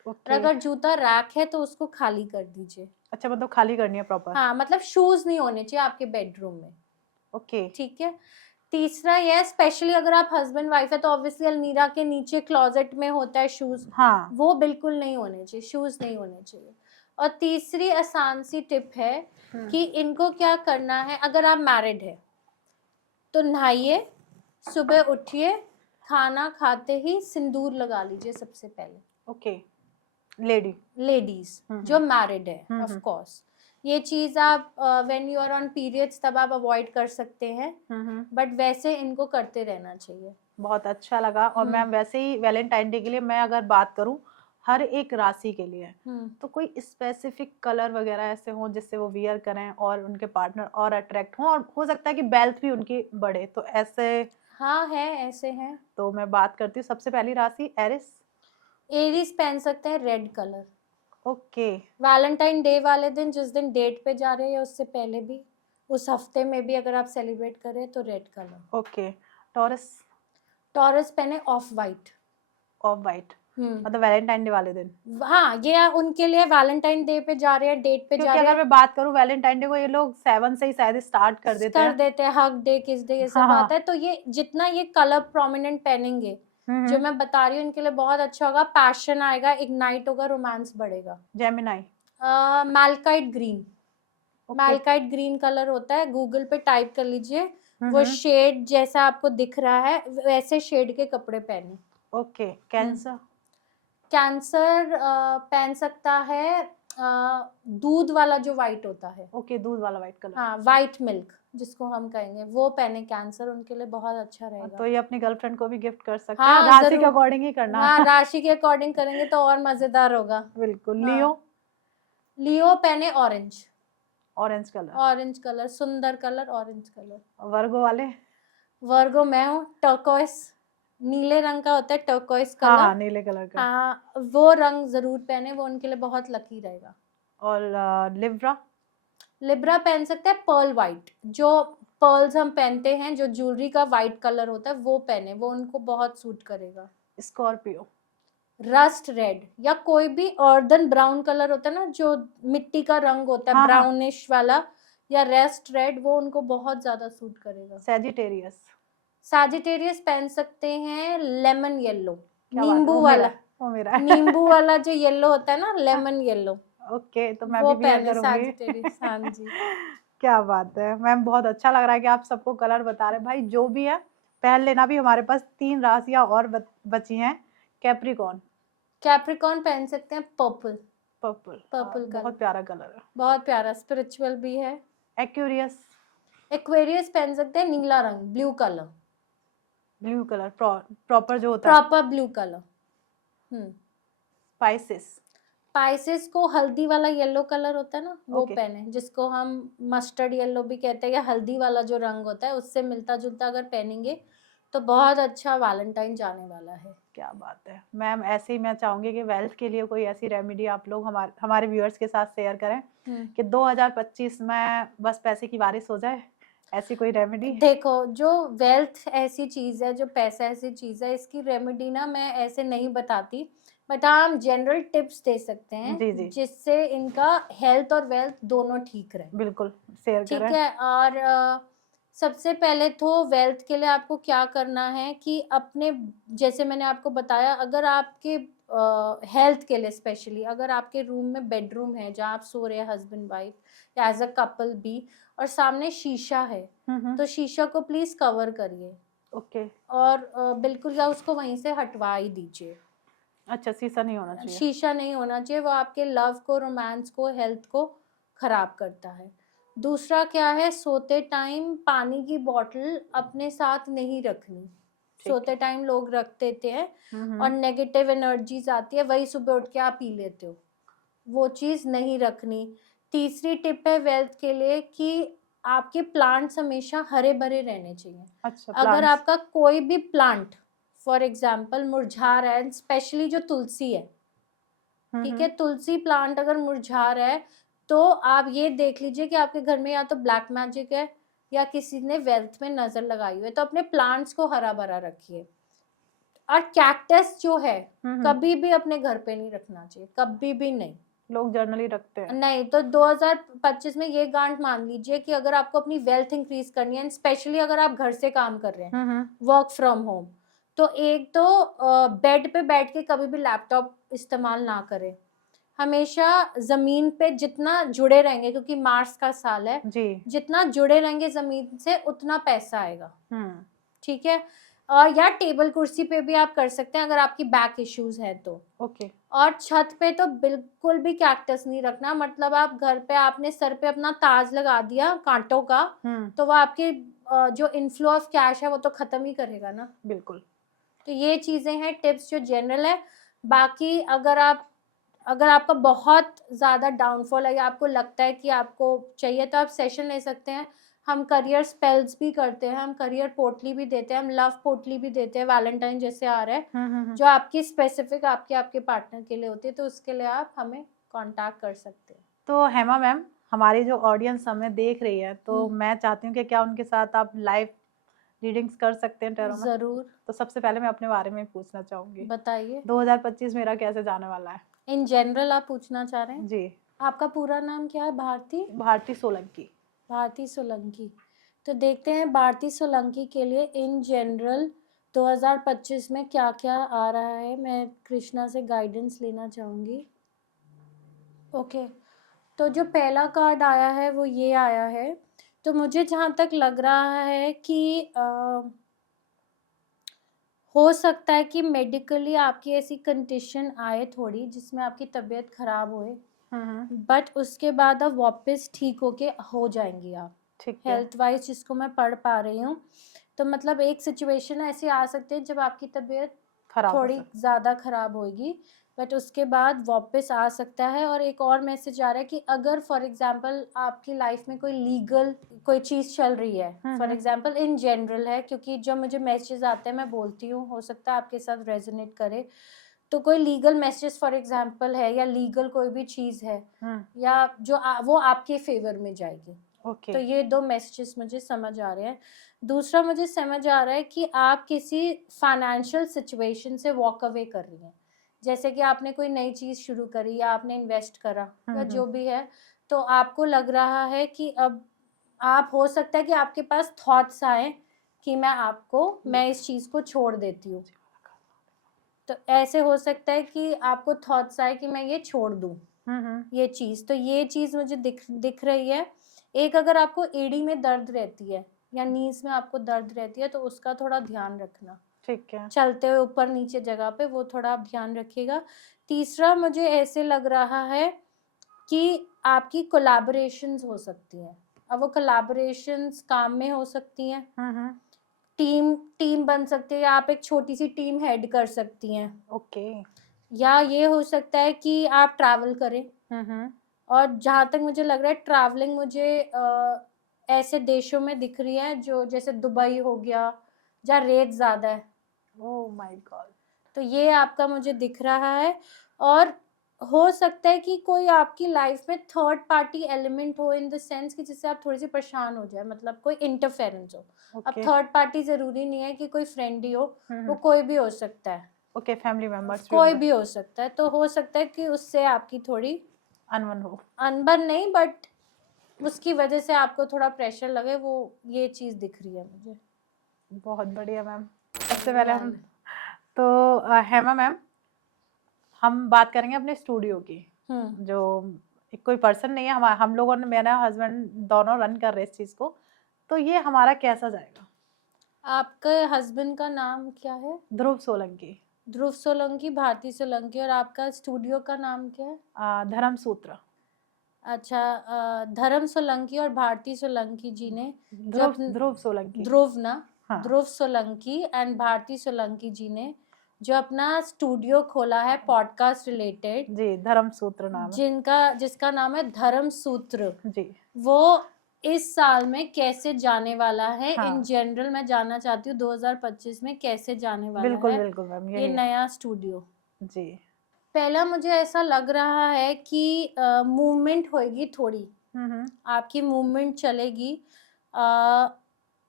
और ओके। अगर जूता रैक है तो उसको खाली कर दीजिए। अच्छा, मतलब खाली करनी है प्रॉपर। हाँ, मतलब शूज नहीं होने चाहिए आपके बेडरूम में, ओके। ठीक है। तीसरा ये, स्पेशली अगर आप हस्बैंड वाइफ है तो ऑब्वियसली अलमीरा के नीचे क्लोजेट में होता है शूज, हाँ। वो बिल्कुल नहीं होने चाहिए, शूज नहीं होने चाहिए। और तीसरी आसान सी टिप है कि इनको क्या करना है, अगर आप मैरिड है तो नहाइए, सुबह उठिए, खाना खाते ही सिंदूर लगा लीजिए सबसे पहले। ओके। लेडी। लेडीज जो मैरिड है, ऑफ कोर्स ये चीज आप when you are on periods तब आप अवॉइड कर सकते हैं, बट वैसे इनको करते रहना चाहिए। बहुत अच्छा लगा। और मैम वैसे ही वैलेंटाइन डे के लिए मैं अगर बात करूं, हर एक राशि के लिए तो कोई स्पेसिफिक कलर वगैरह ऐसे हो जिससे वो वियर करें और उनके पार्टनर और अट्रैक्ट हों, और हो सकता है कि वेल्थ भी उनकी बढ़े, तो ऐसे? हाँ है, ऐसे हैं। तो मैं बात करती हूँ सबसे पहली राशि एरिस। एरीज पहन सकते हैं red colour. Okay. Valentine day वाले दिन, जिस दिन डेट पे जा रहे हैं, उससे पहले भी, उस हफ्ते में भी अगर आप सेलिब्रेट करें तो red colour. Okay. Taurus. Taurus पहने ऑफ वाइट। ऑफ वाइट, मतलब वैलेंटाइन डे वाले दिन। हाँ, ये उनके लिए वैलेंटाइन डे पे जा रहे हैं, डेट पे जा क्योंकि रहे अगर हैं, मैं बात करूं वैलेंटाइन डे को ये लोग 7 से ही शायद स्टार्ट कर देते हैं। हक डे, किस डे, ये सब हाँ, आता है। तो ये जितना ये कलर प्रोमिनेंट पहनेंगे, जो मैं बता रही हूँ, इनके लिए बहुत अच्छा होगा। पैशन आएगा, इग्नाइट होगा, रोमांस बढ़ेगा। जेमिनाई। मैल्काइट ग्रीन। मैल्काइट ग्रीन कलर होता है, गूगल पे टाइप कर लीजिए, वो शेड जैसा आपको दिख रहा है वैसे शेड के कपड़े पहने। ओके। कैंसर। कैंसर पहन सकता है दूध वाला जो वाइट होता है। ओके, दूध वाला व्हाइट कलर। हाँ, वाइट मिल्क जिसको हम कहेंगे, वो पहने कैंसर, उनके लिए बहुत अच्छा रहेगा। तो ये अपनी गर्लफ्रेंड को भी गिफ्ट कर सकते हैं, हाँ राशि के जरूर। अकॉर्डिंग ही करना। हाँ, राशि के अकॉर्डिंग करेंगे तो और मजेदार होगा। बिल्कुल। हाँ। लियो। लियो पहने orange. Orange colour. Orange colour, सुंदर कलर, ऑरेंज कलर। वर्गो वाले। वर्गो मैं हूँ, टर्कोइस, नीले रंग का होता है टर्कोइस हाँ कलर। हाँ, नीले कलर का। हाँ, वो रंग जरूर पहने, वो उनके लिए बहुत लकी रहेगा। और लिब्रा। लिब्रा पहन सकते हैं पर्ल वाइट, जो पर्ल्स हम पहनते हैं, जो ज्वेलरी का वाइट कलर होता है, वो पहने, वो उनको बहुत सूट करेगा। स्कॉर्पियो। रस्ट रेड या कोई भी अर्दन ब्राउन कलर होता है ना, जो मिट्टी का रंग होता है, हाँ, हाँ। ब्राउनिश वाला, या रेस्ट रेड, वो उनको बहुत ज्यादा सूट करेगा। सैजिटेरियस। सैजिटेरियस पहन सकते हैं लेमन येलो, क्या बात है, नींबू वो मेरा वाला। है, वो मेरा है। नींबू वाला जो येलो होता है ना, लेमन येलो, ओके, तो मैं वो भी वियर पहने करूंगी। सैजिटेरियस। हाँ जी। क्या बात है मैम, बहुत अच्छा लग रहा है कि आप सबको कलर बता रहे हैं। भाई जो भी है पहन लेना। भी हमारे पास 3 राशियां और बची हैं। कैप्रिकॉर्न। कैप्रिकॉर्न पहन सकते हैं पर्पल। पर्पल। पर्पल बहुत कलर प्यारा कलर है। बहुत प्यारा, स्पिरिचुअल भी है। एक्यूरियस। एक्वेरियस पहन सकते हैं नीला रंग, blue colour, blue colour proper जो होता है। Proper blue colour. Spices. Spices को हल्दी वाला येलो कलर होता है ना, वो ओके। पहने, जिसको हम मस्टर्ड येलो भी कहते हैं, या हल्दी वाला जो रंग होता है, उससे मिलता जुलता अगर पहनेंगे तो बहुत अच्छा वैलेंटाइन जाने वाला है। क्या बात है मैम, ऐसे ही मैं चाहूंगी कि वेल्थ के लिए कोई ऐसी रेमेडी आप लोग हमारे व्यूअर्स के साथ शेयर करें कि 2025 में बस पैसे की बारिश हो जाए, ऐसी कोई रेमेडी। देखो, जो वेल्थ ऐसी चीज है, जो पैसा ऐसी चीज है, इसकी रेमेडी ना मैं ऐसे नहीं बताती, बट हम जनरल टिप्स दे सकते हैं जी जी, जिससे इनका हेल्थ और वेल्थ दोनों ठीक रहे। बिल्कुल शेयर ठीक करें। है। और सबसे पहले तो वेल्थ के लिए आपको क्या करना है कि अपने, जैसे मैंने आपको बताया, अगर आपके हेल्थ के लिए स्पेशली, अगर आपके रूम में बेडरूम है जहाँ आप सो रहे हैं हस्बैंड वाइफ या एज अ कपल भी, और सामने शीशा है, तो शीशा को प्लीज कवर करिए। ओके। और बिल्कुल, या उसको वहीं से हटवा ही दीजिए। अच्छा, शीशा नहीं होना चाहिए। शीशा नहीं होना चाहिए, वो आपके लव को, रोमांस को, हेल्थ को खराब करता है। दूसरा क्या है, सोते टाइम पानी की बोतल अपने साथ नहीं रखनी। सोते टाइम लोग रख देते हैं और नेगेटिव एनर्जीज आती है, वही सुबह उठ के आप पी लेते हो, वो चीज नहीं रखनी। तीसरी टिप है वेल्थ के लिए कि आपके प्लांट्स हमेशा हरे भरे रहने चाहिए। अच्छा, अगर प्लांट्स। आपका कोई भी प्लांट फॉर एग्जाम्पल मुरझा रहा है, स्पेशली जो तुलसी है, ठीक है, तुलसी प्लांट अगर मुरझा रहा है, तो आप ये देख लीजिए कि आपके घर में या तो ब्लैक मैजिक है या किसी ने वेल्थ में नजर लगाई हुई है, तो अपने प्लांट्स को हरा भरा रखिए। और कैक्टस जो है हम्म, कभी भी अपने घर पे नहीं रखना चाहिए, कभी भी नहीं। लोग जनरली रखते हैं। नहीं तो 2025 में ये गांठ मान लीजिए कि अगर आपको अपनी वेल्थ इंक्रीज करनी है, स्पेशली अगर आप घर से काम कर रहे हैं, हम्म, वर्क फ्रॉम होम, तो एक तो बेड पे बैठ के कभी भी लैपटॉप इस्तेमाल ना करें। हमेशा जमीन पे जितना जुड़े रहेंगे, क्योंकि मार्स का साल है, जी। जितना जुड़े रहेंगे जमीन से उतना पैसा आएगा। हम्म, ठीक है। और या टेबल कुर्सी पे भी आप कर सकते हैं अगर आपकी बैक इश्यूज है तो। ओके। और छत पे तो बिल्कुल भी कैक्टस नहीं रखना, मतलब आप घर पे आपने सर पे अपना ताज लगा दिया कांटों का, तो वो आपके जो इनफ्लो ऑफ कैश है वो तो खत्म ही करेगा ना। बिल्कुल। तो ये चीजें हैं, टिप्स जो जनरल है। बाकी अगर आपका बहुत ज्यादा डाउनफॉल है या आपको लगता है कि आपको चाहिए तो आप सेशन ले सकते हैं। हम करियर स्पेल्स भी करते हैं, हम करियर पोटली भी देते हैं, हम लव पोटली भी देते हैं, वैलेंटाइन जैसे आ रहा है, जो आपकी स्पेसिफिक आपके पार्टनर के लिए होती है, तो उसके लिए आप हमें कांटेक्ट कर सकते हैं। तो हेमा मैम, हमारी जो ऑडियंस हमें देख रही है, तो मैं चाहती हूँ कि क्या उनके साथ आप लाइव रीडिंग्स कर सकते हैं टैरो में? जरूर, तो सबसे पहले मैं अपने बारे में पूछना चाहूंगी, बताइए। 2025 मेरा कैसे जाने वाला है? इन जनरल आप पूछना चाह रहे हैं? जी। आपका पूरा नाम क्या है? भारती? भारती सोलंकी। भारती सोलंकी। तो देखते हैं भारती सोलंकी के लिए इन जनरल 2025 में क्या क्या आ रहा है। मैं कृष्णा से गाइडेंस लेना चाहूँगी। ओके, तो जो पहला कार्ड आया है वो ये आया है। तो मुझे जहाँ तक लग रहा है कि हो सकता है कि मेडिकली आपकी ऐसी कंडीशन आए थोड़ी जिसमें आपकी तबीयत खराब होए, बट उसके बाद अब वापस ठीक होके हो जाएंगी आप, ठीक है। हेल्थ वाइज जिसको मैं पढ़ पा रही हूँ। तो मतलब एक सिचुएशन ऐसी आ सकती है जब आपकी तबीयत खराब हो थोड़ी सकता ज़्यादा खराब होगी, बट उसके बाद वापस आ सकता है। और एक और मैसेज आ रहा है कि अगर फॉर एग्जांपल आपकी लाइफ में कोई लीगल कोई चीज़ चल रही है, फॉर एग्जांपल इन जनरल है, क्योंकि जब मुझे मैसेज आते हैं मैं बोलती हूँ, हो सकता है आपके साथ रेजोनेट करे। तो कोई लीगल मैसेज फॉर एग्जांपल है या लीगल कोई भी चीज़ है, या जो वो आपके फेवर में जाएगी। ओके। तो ये दो मैसेजेस मुझे समझ आ रहे हैं। दूसरा मुझे समझ आ रहा है कि आप किसी फाइनेंशियल सिचुएशन से वॉक अवे कर रही हैं, जैसे कि आपने कोई नई चीज़ शुरू करी या आपने इन्वेस्ट करा या जो भी है, तो आपको लग रहा है कि अब आप, हो सकता है कि आपके पास थॉट्स आए कि मैं इस चीज़ को छोड़ देती हूँ। तो ऐसे हो सकता है कि आपको थॉट्स आए कि मैं ये छोड़ दूँ ये चीज़। तो ये चीज़ मुझे दिख रही है। एक, अगर आपको एड़ी में दर्द रहती है या नीज में आपको दर्द रहती है तो उसका थोड़ा ध्यान रखना, ठीक है। चलते हुए ऊपर नीचे जगह पे, वो थोड़ा आप ध्यान रखिएगा। तीसरा, मुझे ऐसे लग रहा है कि आपकी कोलैबोरेशंस हो सकती हैं। अब वो कोलैबोरेशंस काम में हो सकती हैं, टीम बन सकती है, या आप एक छोटी सी टीम हेड कर सकती हैं, ओके। या ये हो सकता है कि आप ट्रैवल करें। और जहाँ तक मुझे लग रहा है, ट्रैवलिंग मुझे ऐसे देशों में दिख रही है जो जैसे दुबई हो गया, जहाँ रेट ज़्यादा है। Oh my God. तो ये आपका मुझे दिख रहा है। और हो सकता है कि कोई आपकी लाइफ में थर्ड पार्टी एलिमेंट हो, इन द सेंस कि जिससे आप थोड़ी सी परेशान हो जाए, मतलब कोई इंटरफेरेंस हो। अब ओके। थर्ड पार्टी जरूरी नहीं है कि कोई फ्रेंड ही हो, वो कोई भी हो सकता है, ओके, फैमिली मेंबर्स भी कोई होंगे। भी हो सकता है। तो हो सकता है कि उससे आपकी थोड़ी अनबन हो। अनबन नहीं, बट उसकी वजह से आपको थोड़ा प्रेशर लगे, वो ये चीज़ दिख रही है मुझे। बहुत बढ़िया मैम। सबसे पहले हम तो हेमा मैम, हम बात करेंगे अपने स्टूडियो की। जो एक कोई पर्सन नहीं है, हम लोगों ने, मेरा हस्बैंड दोनों रन कर रहे हैं इस चीज को। तो ये हमारा कैसा जाएगा? आपके हस्बैंड का नाम क्या है? ध्रुव सोलंकी। ध्रुव सोलंकी, भारती सोलंकी। और आपका स्टूडियो का नाम क्या है? धर्म सूत्र। अच्छा, धर्म सोलंकी और भारती सोलंकी जी ने ध्रुव सोलंकी। ध्रुव ना, हाँ। ध्रुव सोलंकी एंड भारती सोलंकी जी ने जो अपना स्टूडियो खोला है पॉडकास्ट रिलेटेड, जी, धर्म सूत्र नाम है। जिसका नाम है धर्म सूत्र, जी। वो इस साल में कैसे जाने वाला है? हाँ। इन जनरल मैं जानना चाहती हूँ 2025 में कैसे जाने वाला बिल्कुल है बिल्कुल मैम, ये यही है। नया स्टूडियो। जी। पहला, मुझे ऐसा लग रहा है कि मूवमेंट होएगी थोड़ी, आपकी मूवमेंट चलेगी।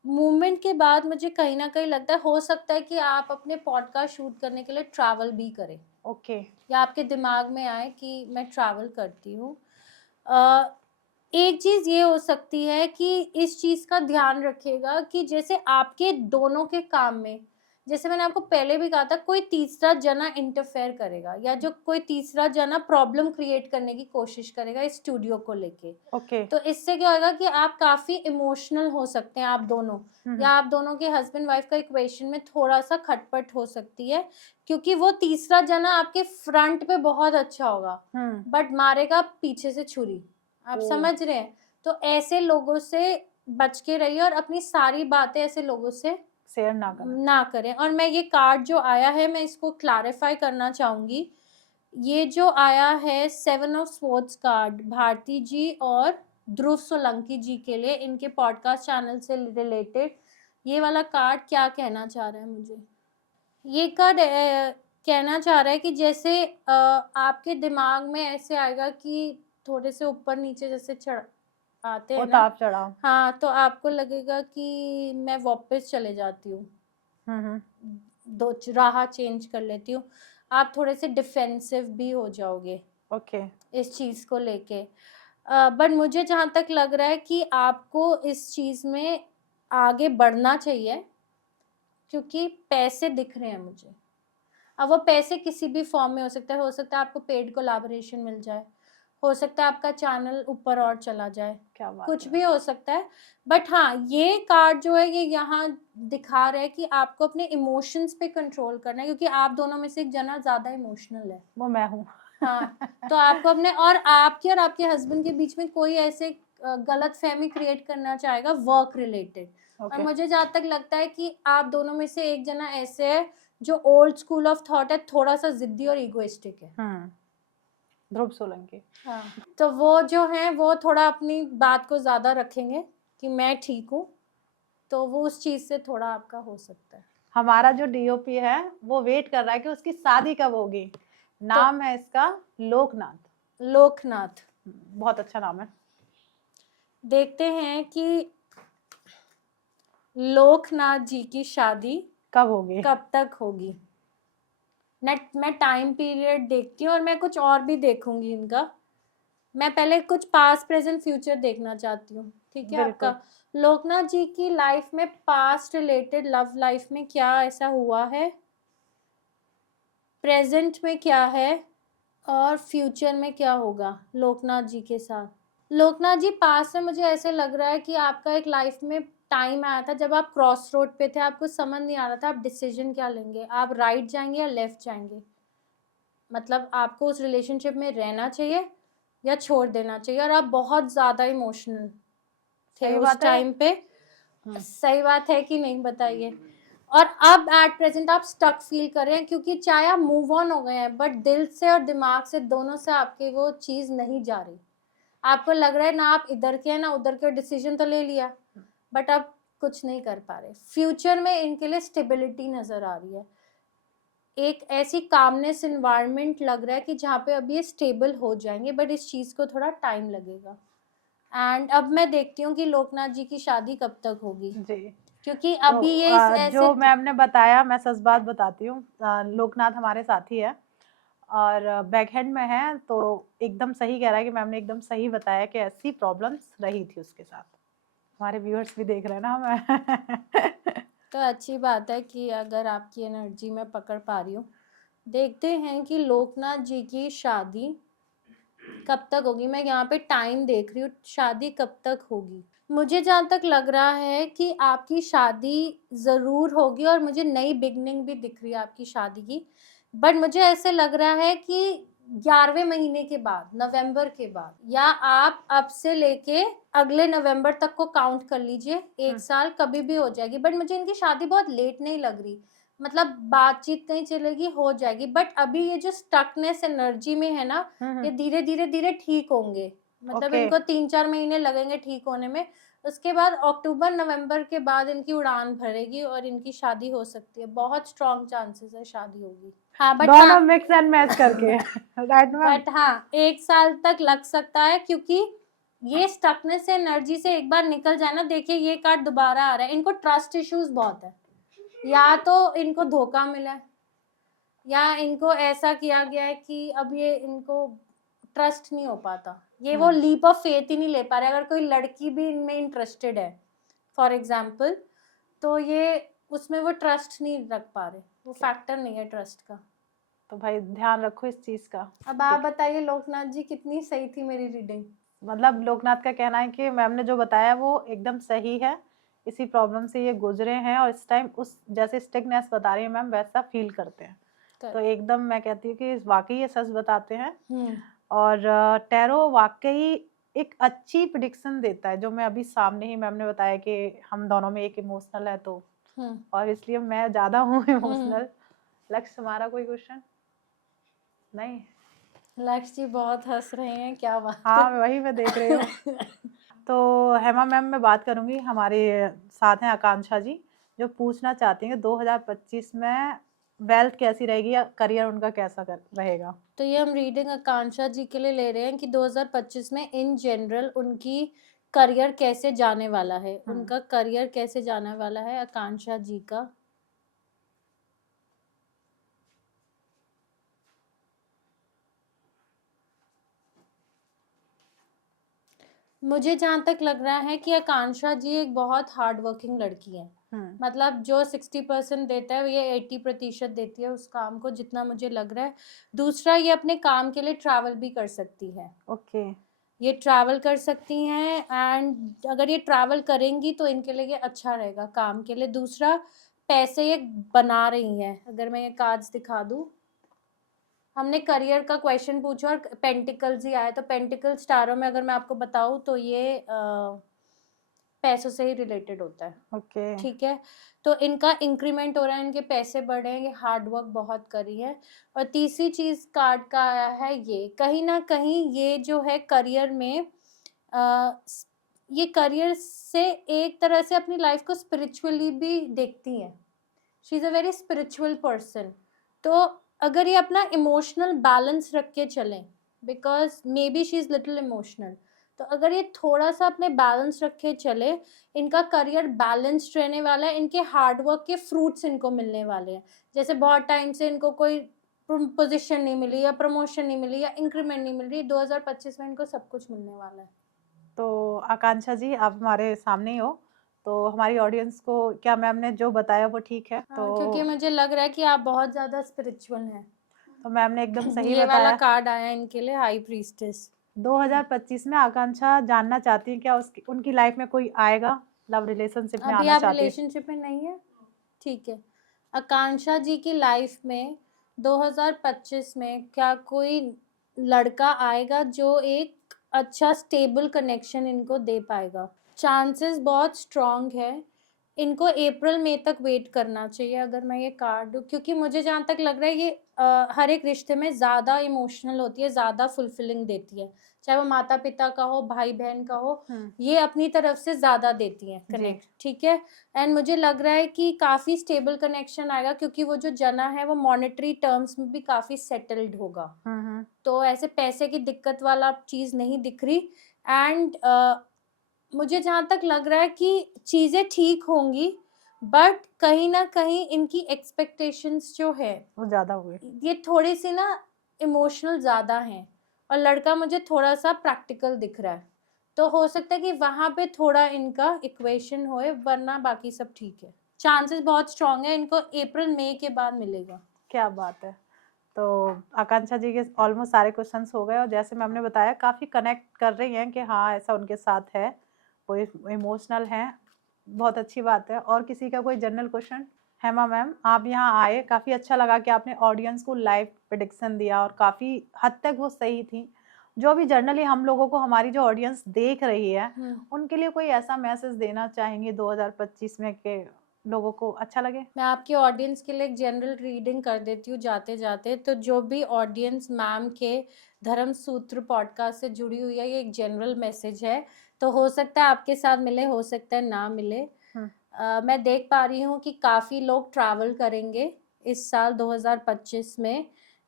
मूवमेंट के बाद मुझे कहीं ना कहीं लगता है हो सकता है कि आप अपने पॉडकास्ट शूट करने के लिए ट्रैवल भी करें, ओके। या आपके दिमाग में आए कि मैं ट्रैवल करती हूँ। अ, एक चीज़ ये हो सकती है कि इस चीज़ का ध्यान रखिएगा कि जैसे आपके दोनों के काम में, जैसे मैंने आपको पहले भी कहा था, कोई तीसरा जना इंटरफेयर करेगा या जो कोई तीसरा जना प्रॉब्लम क्रिएट करने की कोशिश करेगा इस स्टूडियो को लेके, ओके। तो इससे क्या होगा कि आप काफ़ी इमोशनल हो सकते हैं, आप दोनों, या आप दोनों के हस्बैंड वाइफ का इक्वेशन में थोड़ा सा खटपट हो सकती है, क्योंकि वो तीसरा जना आपके फ्रंट पे बहुत अच्छा होगा बट मारेगा पीछे से छुरी। आप ओ। समझ रहे हैं? तो ऐसे लोगों से बच के रहिए और अपनी सारी बातें ऐसे लोगों से शेयर ना करें। ना करें। और मैं ये कार्ड जो आया है मैं इसको क्लैरिफाई करना चाहूंगी। ये जो आया है 7 ऑफ स्वॉर्ड्स कार्ड, भारती जी और ध्रुव सोलंकी जी के लिए, इनके पॉडकास्ट चैनल से रिलेटेड ये वाला कार्ड क्या कहना चाह रहा है मुझे? ये कार्ड कहना चाह रहा है कि जैसे आपके दिमाग में ऐसे आएगा कि थोड़े से ऊपर नीचे जैसे चढ़ आते हैं ना, उतार चढ़ाव। हाँ, तो आपको लगेगा कि मैं वापस चले जाती हूँ, हम्म। दो राह चेंज कर लेती हूँ। आप थोड़े से डिफेंसिव भी हो जाओगे ओके। इस चीज को लेके। बट मुझे जहाँ तक लग रहा है कि आपको इस चीज में आगे बढ़ना चाहिए, क्योंकि पैसे दिख रहे हैं मुझे। अब वो पैसे किसी भी फॉर्म में हो सकता है आपको पेड कोलैबोरेशन मिल जाए, हो सकता है आपका चैनल ऊपर और चला जाए, क्या बात कुछ है। भी हो सकता है। बट हाँ, ये कार्ड जो है ये यहाँ दिखा रहा है कि आपको अपने इमोशंस पे कंट्रोल करना है, क्योंकि आप दोनों में से एक जना ज्यादा इमोशनल है। वो मैं हूँ। हाँ, तो आपको अपने और आपके हस्बैंड के बीच में कोई ऐसे गलत फहमी क्रिएट करना चाहेगा वर्क रिलेटेड। और ओके। मुझे जहाँ तक लगता है कि आप दोनों में से एक जना ऐसे है जो ओल्ड स्कूल ऑफ थॉट है, थोड़ा सा जिद्दी और इगोइस्टिक है। ध्रुव सोलंकी। हाँ, तो वो जो है वो थोड़ा अपनी बात को ज्यादा रखेंगे कि मैं ठीक हूँ, तो वो उस चीज से थोड़ा आपका हो सकता है। हमारा जो डीओपी है वो वेट कर रहा है कि उसकी शादी कब होगी। नाम है इसका लोकनाथ। लोकनाथ। बहुत अच्छा नाम है। देखते हैं कि लोकनाथ जी की शादी कब होगी? कब तक होगी। मैं टाइम पीरियड देखती हूँ और मैं कुछ और भी देखूंगी इनका। मैं पहले कुछ पास्ट प्रेजेंट फ्यूचर देखना चाहती हूँ, ठीक है बिल्कुल। आपका? लोकनाथ जी की लाइफ में पास्ट रिलेटेड लव लाइफ में क्या ऐसा हुआ है, प्रेजेंट में क्या है, और फ्यूचर में क्या होगा लोकनाथ जी के साथ। लोकनाथ जी, पास में मुझे ऐसे लग रहा है कि आपका एक लाइफ में टाइम आया था जब आप क्रॉस रोड पे थे, आपको समझ नहीं आ रहा था आप डिसीजन क्या लेंगे, आप राइट जाएंगे या लेफ्ट जाएंगे। मतलब आपको उस रिलेशनशिप में रहना चाहिए या छोड़ देना चाहिए, और आप बहुत ज़्यादा इमोशनल थे सही उस बात है। टाइम पे। सही बात है कि नहीं, बताइए। और अब एट प्रेजेंट आप स्टक फील कर रहे हैं, क्योंकि चाहे आप मूव ऑन हो गए हैं बट दिल से और दिमाग से दोनों से आपकी वो चीज़ नहीं जा रही। आपको लग रहा है ना आप इधर के हैं ना उधर के, डिसीजन तो ले लिया बट अब कुछ नहीं कर पा रहे। फ्यूचर में इनके लिए स्टेबिलिटी नजर आ रही है, एक ऐसी कामनेस इन्वायरमेंट लग रहा है कि जहाँ पे अभी ये स्टेबल हो जाएंगे, बट इस चीज को थोड़ा टाइम लगेगा। एंड अब मैं देखती हूँ कि लोकनाथ जी की शादी कब तक होगी, जी। क्योंकि तो अभी ये ऐसे जो मैम ने बताया, मैं सच बात बताती हूँ, लोकनाथ हमारे साथी है और बैकहैंड में है, तो एकदम सही कह रहा है कि मैम ने एकदम सही बताया कि ऐसी प्रॉब्लम्स रही थी उसके साथ। हमारे व्यूअर्स भी देख रहे हैं ना हमें। तो अच्छी बात है कि अगर आपकी एनर्जी मैं पकड़ पा रही हूँ। देखते हैं कि लोकनाथ जी की शादी कब तक होगी। मैं यहाँ पे टाइम देख रही हूँ, शादी कब तक होगी। मुझे जहाँ तक लग रहा है कि आपकी शादी ज़रूर होगी, और मुझे नई बिगनिंग भी दिख रही है आपकी शादी की। बट मुझे ऐसे लग रहा है कि 11वें महीने के बाद, नवंबर के बाद, या आप अब से लेके अगले नवंबर तक को काउंट कर लीजिए, एक साल कभी भी हो जाएगी। बट मुझे इनकी शादी बहुत लेट नहीं लग रही, मतलब बातचीत नहीं चलेगी, हो जाएगी। बट अभी ये जो स्टकनेस एनर्जी में है ना, ये धीरे धीरे धीरे ठीक होंगे। मतलब ओके। इनको 3-4 महीने लगेंगे ठीक होने में। उसके बाद अक्टूबर नवंबर के बाद इनकी उड़ान भरेगी और इनकी शादी हो सकती है। बहुत स्ट्रॉन्ग चांसेस है शादी होगी। हाँ, बट दोनों हाँ, मिक्स एंड मैच करके। Right ma'am. बट हाँ, 1 साल तक लग सकता है, क्योंकि ये स्टकनेस से एनर्जी से एक बार निकल जाए ना, देखिए ये कार्ड दोबारा आ रहा है, इनको ट्रस्ट इश्यूज बहुत है, या तो इनको धोखा मिला है या इनको ऐसा किया गया है कि अब ये इनको ट्रस्ट नहीं हो पाता, ये वो लीप ऑफ फेथ ही नहीं ले पा रहे। अगर कोई लड़की भी इनमें इंटरेस्टेड है फॉर एग्जाम्पल, तो ये उसमें वो ट्रस्ट नहीं रख पा रहे, वो फैक्टर नहीं है ट्रस्ट का। तो भाई ध्यान रखो इस चीज का। अब आप बताइए लोकनाथ जी, कितनी सही थी मेरी रीडिंग? मतलब लोकनाथ का कहना है कि मैम ने जो बताया वो एकदम सही है, इसी प्रॉब्लम से ये गुजरे हैं और इस टाइम उस जैसे स्टिकनेस बता रही है मैम वैसा फील करते हैं। तो एकदम मैं कहती हूँ कि वाकई ये सच बताते हैं। और टैरो वाकई एक अच्छी प्रिडिक्शन देता है, जो मैं अभी सामने ही मैम ने बताया कि हम दोनों में एक इमोशनल है, तो और इसलिए मैं ज्यादा हूँ इमोशनल। लक्ष्य तुम्हारा कोई क्वेश्चन? नहीं, लक्ष्य जी बहुत हंस रहे हैं, क्या बात हाँ वही मैं देख रही हूँ। तो हेमा मैम मैं बात करूंगी, हमारे साथ हैं आकांक्षा जी, जो पूछना चाहती हैं 2025 में वेल्थ कैसी रहेगी या करियर उनका कैसा रहेगा। तो ये हम रीडिंग आकांक्षा जी के लिए ले रहे हैं कि 2025 में इन जनरल उनकी करियर कैसे जाने वाला है, उनका करियर कैसे जाने वाला है आकांक्षा जी का। मुझे जहाँ तक लग रहा है कि आकांक्षा जी एक बहुत हार्ड वर्किंग लड़की है, मतलब जो 60% देता है ये 80% देती है उस काम को, जितना मुझे लग रहा है। दूसरा, ये अपने काम के लिए ट्रैवल भी कर सकती है। ओके, ये ट्रैवल कर सकती हैं, एंड अगर ये ट्रैवल करेंगी तो इनके लिए ये अच्छा रहेगा काम के लिए। दूसरा, पैसे ये बना रही हैं। अगर मैं ये कार्ड्स दिखा दूं, हमने करियर का क्वेश्चन पूछा और पेंटिकल्स ही आया, तो पेंटिकल स्टारों में अगर मैं आपको बताऊं तो ये पैसों से ही रिलेटेड होता है। ओके, ठीक है, तो इनका इंक्रीमेंट हो रहा है, इनके पैसे बढ़े हैं, ये हार्ड वर्क बहुत करी है। और तीसरी चीज कार्ड का आया है, ये कहीं ना कहीं ये जो है करियर में ये करियर से एक तरह से अपनी लाइफ को स्पिरिचुअली भी देखती हैं। She is a very spiritual person. तो अगर ये अपना इमोशनल बैलेंस रख के चलें, because may be she is little emotional, तो अगर ये थोड़ा सा अपने बैलेंस रख के चले, इनका करियर बैलेंस्ड रहने वाला है, इनके हार्डवर्क के फ्रूट्स इनको मिलने वाले हैं। जैसे बहुत टाइम से इनको कोई पोजीशन नहीं मिली या प्रमोशन नहीं मिली या इंक्रीमेंट नहीं मिल रही, 2025 में इनको सब कुछ मिलने वाला है। तो आकांक्षा जी आप हमारे सामने ही हो, तो हमारी ऑडियंस को क्या मैम ने जो बताया वो ठीक है? हाँ, तो क्योंकि मुझे लग रहा है कि आप बहुत ज्यादा स्पिरिचुअल हैं। तो मैम ने एकदम सही ये वाला बताया। कार्ड आया इनके लिए, हाई प्रीस्टेस। 2025 में आकांक्षा जानना चाहती है क्या उसकी उनकी लाइफ में कोई आएगा, लव रिलेशनशिप में अभी आना आप चाहती है? रिलेशनशिप में नहीं है, ठीक है। आकांक्षा जी की लाइफ में 2025 में क्या कोई लड़का आएगा जो एक अच्छा स्टेबल कनेक्शन इनको दे पाएगा? चांसेस बहुत स्ट्रांग है। इनको अप्रैल मई तक वेट करना चाहिए अगर मैं ये कार्ड दूं, क्योंकि मुझे जहाँ तक लग रहा है ये हर एक रिश्ते में ज़्यादा इमोशनल होती है, ज़्यादा फुलफिलिंग देती है, चाहे वो माता पिता का हो, भाई बहन का हो, ये अपनी तरफ से ज़्यादा देती है कनेक्ट। ठीक है, एंड मुझे लग रहा है कि काफ़ी स्टेबल कनेक्शन आएगा, क्योंकि वो जो जना है वो मॉनेटरी टर्म्स में भी काफ़ी सेटल्ड होगा। तो ऐसे पैसे की दिक्कत वाला चीज़ नहीं दिख रही। एंड मुझे जहाँ तक लग रहा है कि चीज़ें ठीक होंगी, बट कहीं ना कहीं इनकी एक्सपेक्टेशंस जो है वो ज्यादा हुए, ये थोड़ी सी ना इमोशनल ज़्यादा हैं, और लड़का मुझे थोड़ा सा प्रैक्टिकल दिख रहा है। तो हो सकता है कि वहाँ पे थोड़ा इनका इक्वेशन होए, वरना बाकी सब ठीक है। चांसेस बहुत स्ट्रांग है, इनको अप्रैल मई के बाद मिलेगा। क्या बात है। तो आकांक्षा जी के ऑलमोस्ट सारे क्वेश्चंस हो गए, और जैसे मैम ने बताया काफ़ी कनेक्ट कर रही हैं कि हाँ ऐसा उनके साथ है, वो इमोशनल हैं, बहुत अच्छी बात है। और किसी का कोई जनरल क्वेश्चन? हेमा मैम आप यहाँ आए, काफ़ी अच्छा लगा कि आपने ऑडियंस को लाइव प्रेडिक्शन दिया और काफ़ी हद तक वो सही थी। जो भी जनरली हम लोगों को, हमारी जो ऑडियंस देख रही है उनके लिए कोई ऐसा मैसेज देना चाहेंगे 2025 में कि लोगों को अच्छा लगे? मैं आपकी ऑडियंस के लिए एक जनरल रीडिंग कर देती हूँ जाते जाते। तो जो भी ऑडियंस मैम के धर्म सूत्र पॉडकास्ट से जुड़ी हुई है, ये एक जनरल मैसेज है, तो हो सकता है आपके साथ मिले, हो सकता है ना मिले। मैं देख पा रही हूँ कि काफ़ी लोग ट्रैवल करेंगे इस साल 2025 में,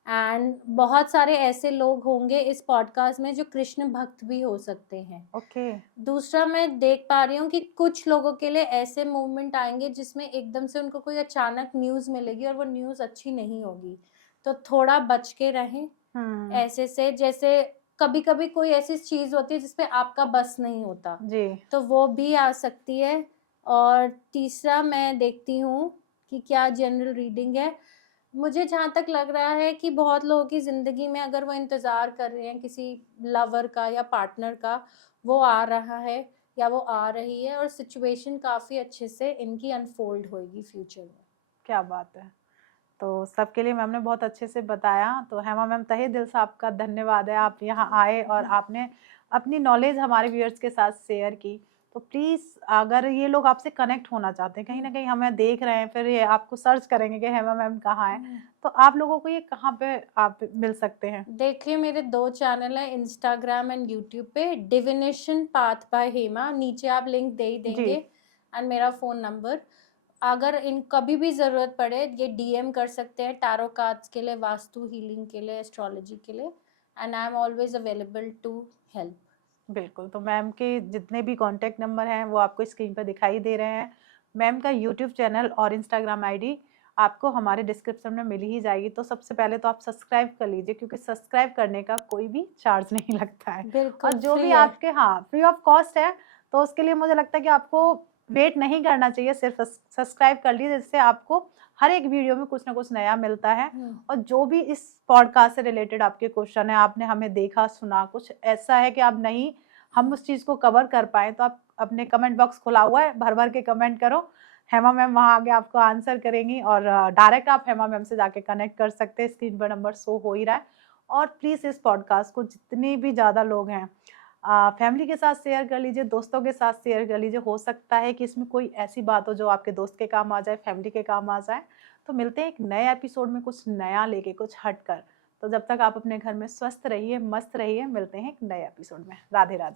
एंड बहुत सारे ऐसे लोग होंगे इस पॉडकास्ट में जो कृष्ण भक्त भी हो सकते हैं। ओके। दूसरा मैं देख पा रही हूँ कि कुछ लोगों के लिए ऐसे मूवमेंट आएंगे जिसमें एकदम से उनको कोई अचानक न्यूज़ मिलेगी और वो न्यूज़ अच्छी नहीं होगी, तो थोड़ा बच के रहें ऐसे से। जैसे कभी कभी कोई ऐसी चीज होती है जिसपे आपका बस नहीं होता, जी। तो वो भी आ सकती है। और तीसरा मैं देखती हूँ कि क्या जनरल रीडिंग है। मुझे जहाँ तक लग रहा है कि बहुत लोगों की ज़िंदगी में अगर वो इंतज़ार कर रहे हैं किसी लवर का या पार्टनर का, वो आ रहा है या वो आ रही है, और सिचुएशन काफ़ी अच्छे से इनकी अनफोल्ड होएगी फ्यूचर में। क्या बात है। तो सबके लिए मैम ने बहुत अच्छे से बताया। तो हेमा मैम, तहे दिल से आपका धन्यवाद है, आप यहाँ आए और आपने अपनी नॉलेज हमारे व्यूअर्स के साथ शेयर की। तो प्लीज़, अगर ये लोग आपसे कनेक्ट होना चाहते हैं, कहीं ना कहीं हमें देख रहे हैं, फिर ये आपको सर्च करेंगे कि हेमा मैम कहाँ है, तो आप लोगों को ये कहाँ पे आप मिल सकते हैं? देखिए मेरे 2 चैनल हैं इंस्टाग्राम एंड यूट्यूब पे, डिविनेशन पाथ बाय हेमा, नीचे आप लिंक दे ही जी। देंगे, एंड मेरा फ़ोन नंबर। अगर इन कभी भी ज़रूरत पड़े ये डीएम कर सकते हैं टैरो कार्ड्स के लिए, वास्तु हीलिंग के लिए, एस्ट्रोलॉजी के लिए, and I am always available to help. बिल्कुल, तो मैम के जितने भी कॉन्टैक्ट नंबर हैं वो आपको स्क्रीन पर दिखाई दे रहे हैं। मैम का यूट्यूब चैनल और इंस्टाग्राम आईडी आपको हमारे डिस्क्रिप्शन में मिल ही जाएगी। तो सबसे पहले तो आप सब्सक्राइब कर लीजिए, क्योंकि सब्सक्राइब करने का कोई भी चार्ज नहीं लगता है। और बिल्कुल जो फ्री भी है। आपके, हाँ, फ्री ऑफ कॉस्ट है। तो उसके लिए मुझे लगता है कि आपको वेट नहीं करना चाहिए, सिर्फ सब्सक्राइब कर लीजिए, जिससे आपको हर एक वीडियो में कुछ ना कुछ नया मिलता है। और जो भी इस पॉडकास्ट से रिलेटेड आपके क्वेश्चन है, आपने हमें देखा सुना, कुछ ऐसा है कि आप नहीं, हम उस चीज़ को कवर कर पाएँ, तो आप अपने कमेंट बॉक्स खुला हुआ है, भर-भर के कमेंट करो। हेमा मैम वहाँ आगे आपको आंसर करेंगी, और डायरेक्ट आप हेमा मैम से जाके कनेक्ट कर सकते हैं, स्क्रीन पर नंबर शो हो ही रहा है। और प्लीज़ इस पॉडकास्ट को जितने भी ज़्यादा लोग हैं, फैमिली के साथ शेयर कर लीजिए, दोस्तों के साथ शेयर कर लीजिए। हो सकता है कि इसमें कोई ऐसी बात हो जो आपके दोस्त के काम आ जाए, फैमिली के काम आ जाए। तो मिलते हैं एक नए एपिसोड में, कुछ नया लेके, कुछ हटकर। तो जब तक आप अपने घर में स्वस्थ रहिए, मस्त रहिए, मिलते हैं एक नए एपिसोड में। राधे राधे।